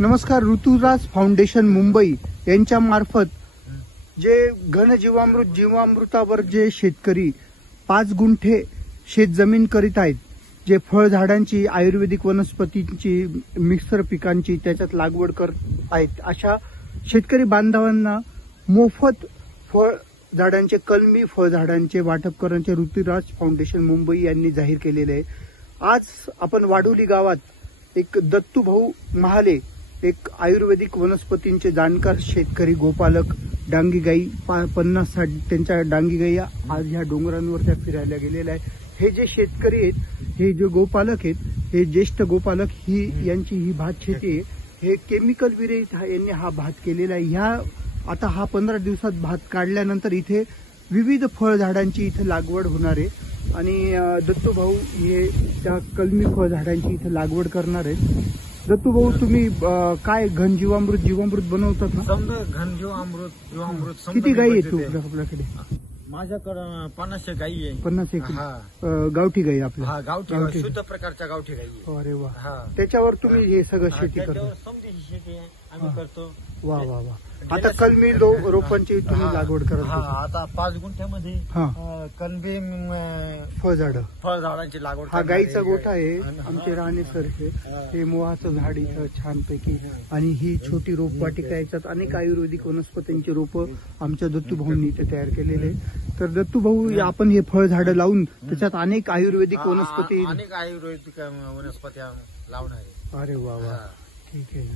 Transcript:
नमस्कार. ऋतुराज फाउंडेशन मुंबई यांच्या मार्फत जे घन जीवामृतावर जे शेतकरी 5 गुंठे शेत जमीन करीत आहेत, जे फळझाडांची आयुर्वेदिक वनस्पतींची मिक्सर पिकांची त्याच्यात लागवड करत आहेत, अशा शेतकरी बांधवांना मोफत फळझाडांचे कलमी फळझाडांचे वाटप करण्याचे ऋतुराज फाउंडेशन मुंबई यांनी जाहीर केलेले आहे. आज आपण वाडोली गावात एक दत्तूभाऊ महाले, एक आयुर्वेदिक वनस्पतींचे जाणकार शेतकरी गोपालक, डांगी गाई 50-60 त्यांच्या डांगी गाई आज ह्या डोंगरांवर त्या फिरायला गेलेल्या आहे. हे जे शेतकरी आहेत, हे जे गोपालक आहेत, हे ज्येष्ठ गोपालक यांची ही भात शेती आहे. हे केमिकल विरहित यांनी हा भात केलेला आहे. आता हा 15 दिवसात भात काढल्यानंतर इथे विविध फळझाडांची इथे लागवड होणार आहे आणि दत्तूभाऊ हे त्या कलमी फळझाडांची इथे लागवड करणार आहेत. दत्तूभाऊ, तुम्ही काय घन जीवामृत बनवतात ना? समजा घन जीवामृत किती गाई आहेत आपल्याकडे? माझ्याकडं 50 गाई आहे. 50 गावठी गाई आपल्या? गावठी शुद्ध प्रकारच्या गावठी गाई. अरे वा. त्याच्यावर तुम्ही हे सगळं शेती करता? समधी शेती आम्ही करतो. वा वा वा. आता कलमी रोपांची तुम्ही लागवड करत? आता 5 गुंठ्यामध्ये कलमी फळझाडांची लागवड. हा गाईचा गोठा आहे आमचे राणे सर. हे मोहाचं झाड इथं छानपैकी, आणि ही छोटी रोपवाटिका, याच्यात अनेक आयुर्वेदिक वनस्पतींची रोपं आमच्या दत्तूभाऊंनी इथे तयार केलेले. तर दत्तूभाऊ, आपण हे फळझाडं लावून त्याच्यात अनेक आयुर्वेदिक वनस्पती लावणार आहे. अरे वा वा. ठीक आहे.